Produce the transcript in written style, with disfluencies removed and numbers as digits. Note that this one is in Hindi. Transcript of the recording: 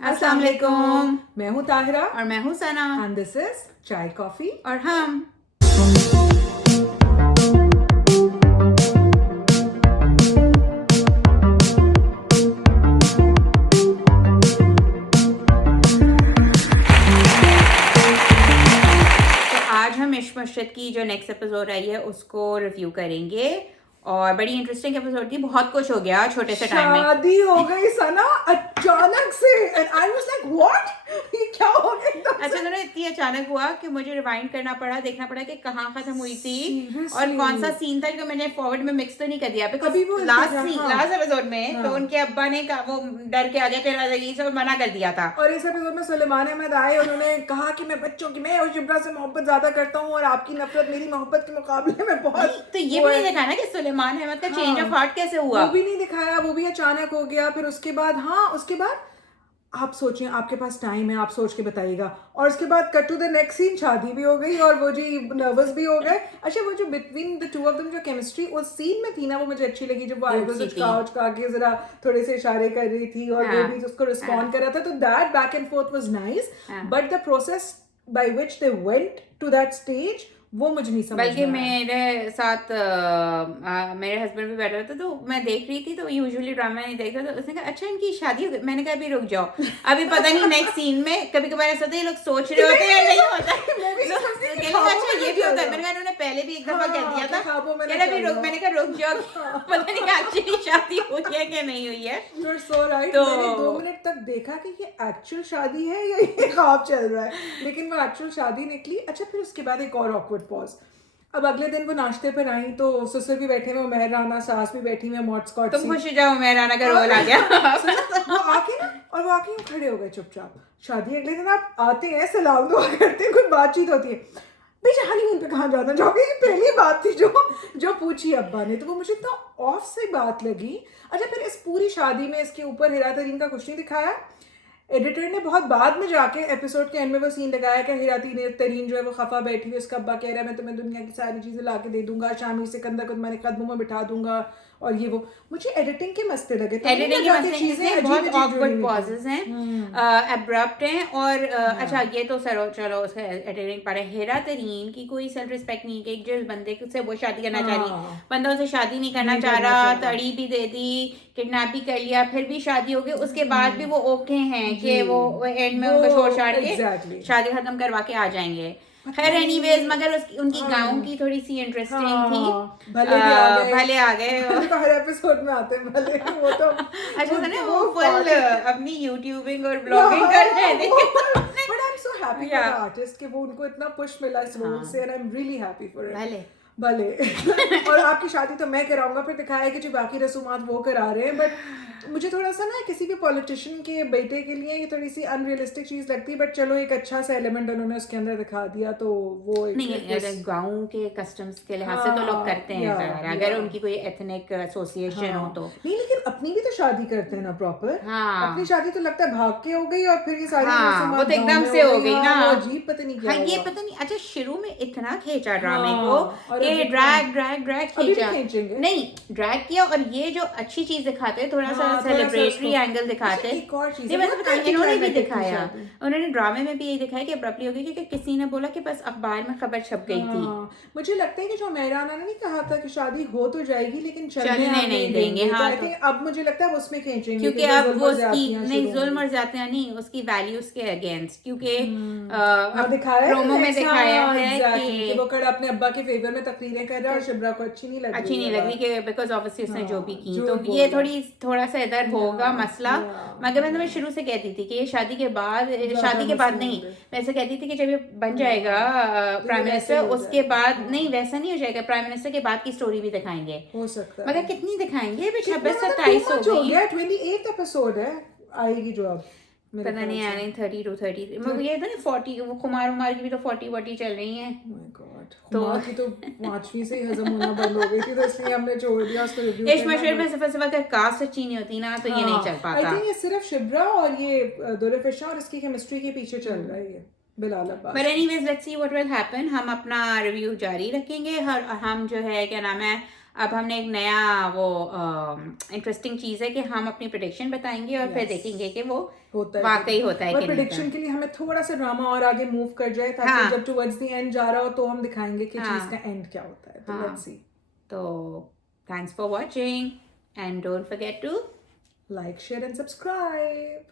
अस्सलाम वालेकुम। मैं हूँ ताहिरा और मैं हूँ सना एंड दिस इज चाय कॉफी। और हम तो आज हम इश्क मुर्शिद की जो नेक्स्ट एपिसोड आई है उसको रिव्यू करेंगे और बड़ी इंटरेस्टिंग एपिसोड थी। बहुत कुछ हो गया छोटे से टाइम में। शादी हो गई सना अचानक से and I was like what, ये क्या हो गया एकदम अच्छा से? दोनों इतनी अचानक हुआ कि मुझे रिवाइंड करना पड़ा, देखना पड़ा कि कहाँ खत्म हुई थी Seriously? और कौन सा सीन था जो मैंने फॉरवर्ड में मिक्स तो नहीं कर दिया। अभी वो लास्ट एपिसोड में हाँ। तो उनके अब्बा ने वो डर के आगे तेरा लगी से मना कर दिया था। और इस एपिसोड में सुलेमान अहमद आए, उन्होंने कहा कि मैं बच्चों की, मैं और शिब्रा से मोहब्बत ज्यादा करता हूँ और आपकी नफरत मेरी मोहब्बत के मुकाबले में बहुत। तो ये भी नहीं देखा ना कि सुलेमान अहमद का चेंज ऑफ हार्ट कैसे हुआ। वो भी नहीं दिखाया, वो भी अचानक हो गया। फिर उसके बाद उसके बाद आप सोचें, आपके पास टाइम है, आप सोच के बताइएगा। और उसके बाद cut to the next scene, शादी भी हो गई और वो जी नर्वस भी हो गए। अच्छा, वो जो between the two of them जो केमिस्ट्री उस सीन में थी ना, वो मुझे अच्छी लगी। जब वो आईब्रोज चुका के जरा थोड़े से इशारे कर रही थी और वो भी उसको रिस्पॉन्ड कर रहा था, तो that back and forth was nice. But the process by which they went to that stage, वो मुझे नहीं समझ बल्कि में आया। मेरे साथ मेरे हस्बैंड भी बैठे हुए थे तो मैं देख रही थी, तो यूजुअली ड्रामा नहीं देखता। तो उसने कहा अच्छा इनकी शादी हो गई। मैंने कहा अभी रुक जाओ, अभी पता नहीं नेक्स्ट सीन में। कभी कभार ऐसा होता है ये लोग सोच रहे होते हैं नहीं होता अच्छा ये भी होता है। मैंने कहा उन्होंने पहले भी एक दफा कह दिया था यार अभी रुक। मैंने कहा रुक जाओ, पता नहीं एक्चुअली शादी हुई है कि नहीं हुई है। You're so right. मैंने 2 मिनट तक देखा कि ये एक्चुअल शादी है या ये ख्वाब चल रहा है, लेकिन वो एक्चुअल शादी निकली। अच्छा, फिर उसके बाद एक और ऑकवर्ड पॉज। अब अगले दिन वो नाश्ते पर आई तो ससुर भी बैठे हुए, मेहर राना सास भी बैठी हुई, मॉट स्कॉट तुम खुश हो जाओ, मेरा राना का रोल आ गया। वो आके ना, और वो आके खड़े हो गए चुपचाप। शादी अगले दिन आप आते हैं, सलाम दुआ करते हैं, कोई बातचीत होती है, बेटा हनीमून पे कहाँ जाना चाहोगे, ये पहली बात थी जो पूछी अब्बा ने। तो वो मुझे इतना ऑफ से बात लगी। अच्छा, फिर इस पूरी शादी में इसके ऊपर हिरा तरीन का कुछ नहीं दिखाया। एडिटर ने बहुत बाद में जाके एपिसोड के एंड में वो सीन लगाया कि हिरा तरीन जो है वो खफा बैठी हुई, उसका अब्बा कह रहा है मैं तुम्हें दुनिया की सारी चीजें ला के दे दूंगा, शामी सिकंदर को तुम्हारे कदमों में बिठा दूंगा और ये वो। मुझे एडिटिंग के मसले लगे, एडिटिंग के मसले चीजें बहुत ऑकवर्ड पॉजेस हैं, एब्रप्ट हैं। और अच्छा ये तो सर चलो उसका एडिटिंग पड़े। हेरा तरीन की कोई सेल्फ रिस्पेक्ट नहीं कि जिस बंदे से वो शादी करना चाह रही, बंदा उसे शादी नहीं करना चाह रहा, तड़ी भी दे दी, किडनैप भी कर लिया, फिर भी शादी हो गई, उसके बाद भी वो ओके हैं कि वो एंड में उनको छोड़ छाड़ के शादी खत्म करवा के आ जाएंगे। खैर एनीवेज, मगर उनकी गाँव की थोड़ी सी इंटरेस्टिंग थी। भले आ गए हर एपिसोड में आते हैं भले, वो तो अच्छा था ना, वो फुल अपनी यूट्यूबिंग और ब्लॉगिंग कर रहे थे। But I am so happy for the artist कि वो उनको इतना पुश मिला इस रोल से, and I am really happy for it. भले और आपकी शादी तो मैं कराऊंगा। फिर दिखाया है कि जो बाकी रसूमात वो करा रहे हैं, बट मुझे थोड़ा सा ना किसी भी पॉलिटिशियन के बेटे के लिए ये थोड़ी सी अनरियलिस्टिक चीज लगती है। बट चलो एक अच्छा सा एलिमेंट उन्होंने उसके अंदर दिखा दिया, तो वो नहीं, गाँव के कस्टम्स के लिहाज से तो लोग करते हैं, अगर उनकी कोई एथनिक एसोसिएशन हो तो नहीं। लेकिन अपनी भी तो शादी करते हैं ना प्रॉपर। अपनी शादी तो लगता है भाग के हो गई और फिर ये सारी वो तो एकदम से हो गई ना, अजीब पता नहीं क्या। ये पता नहीं। अच्छा शुरू में इतना खींचा ड्रामे को कि ड्रैग खींचा, नहीं ड्रैग किया। और ये जो अच्छी चीज दिखाते हैं, थोड़ा सा सेलिब्रेटरी एंगल दिखाते हैं, इन्होंने भी दिखाया। उन्होंने ड्रामे में भी यही दिखाया कि अब्रप्टली हो गई क्योंकि किसी ने बोला कि बस अखबार में खबर छप गई थी। मुझे लगता है कि जो मेहराना ने नहीं कहा था कि शादी हो तो जाएगी लेकिन चलने नहीं देंगे। हाँ, तो अब मुझे लगता है उसमें खींचेंगे क्योंकि अब वो उसकी नहीं जुल्म और ज्यादतियां नहीं, उसकी वैल्यूज के अगेंस्ट। क्योंकि प्रोमो में दिखाया है कि वो कड़ा अपने अब्बा के फेवर में तकरीरें कर रहा है और शिब्रा को अच्छी नहीं लग रही कि बिकॉज ऑब्वियसली उसने जो भी की, तो ये थोड़ा सा इधर होगा मसला। मगर मैं तुम्हें शुरू से कहती थी कि ये शादी के बाद नहीं, वैसे कहती थी कि जब ये बन जाएगा प्राइम मिनिस्टर उसके बाद नहीं, वैसा नहीं हो जाएगा। प्राइम मिनिस्टर के बाद की स्टोरी भी दिखाएंगे, हो सकता है, मगर कितनी दिखाएंगे? 26-27 हो गई, 28 एपिसोड है, आएगी जो अब पता नहीं आ रही 30 to 30 ये तो नहीं 40। वो कुमार की भी तो 40 चल रही है। तो की तो 5वीं से ही हजम होना बंद हो गई थी, तो इसलिए हमने छोड़ दिया उसको रिव्यू। इश्क मुर्शिद में सिर्फ अगर कास्ट अच्छी नहीं होती ना तो ये नहीं चल पाता। आई थिंक ये सिर्फ शिब्रा और ये दुल्फिशा और इसकी केमिस्ट्री के पीछे चल रहा है ये Bilal Abbas. But anyways let's see what will happen. हम अपना रिव्यू जारी रखेंगे। हम जो है क्या नाम है अब हमने एक नया वो इंटरेस्टिंग चीज़ है कि हम अपनी प्रेडिक्शन बताएंगे और फिर देखेंगे कि वो वाकई होता है और कि नहीं प्रेडिक्शन के लिए हमें थोड़ा सा ड्रामा और आगे मूव कर जाए ताकि हाँ। जब टुवर्ड्स द एंड जा रहा हो तो हम दिखाएंगे कि हाँ। चीज का एंड क्या होता है। तो हाँ। Let's see. तो thanks for watching and don't forget to like share and subscribe.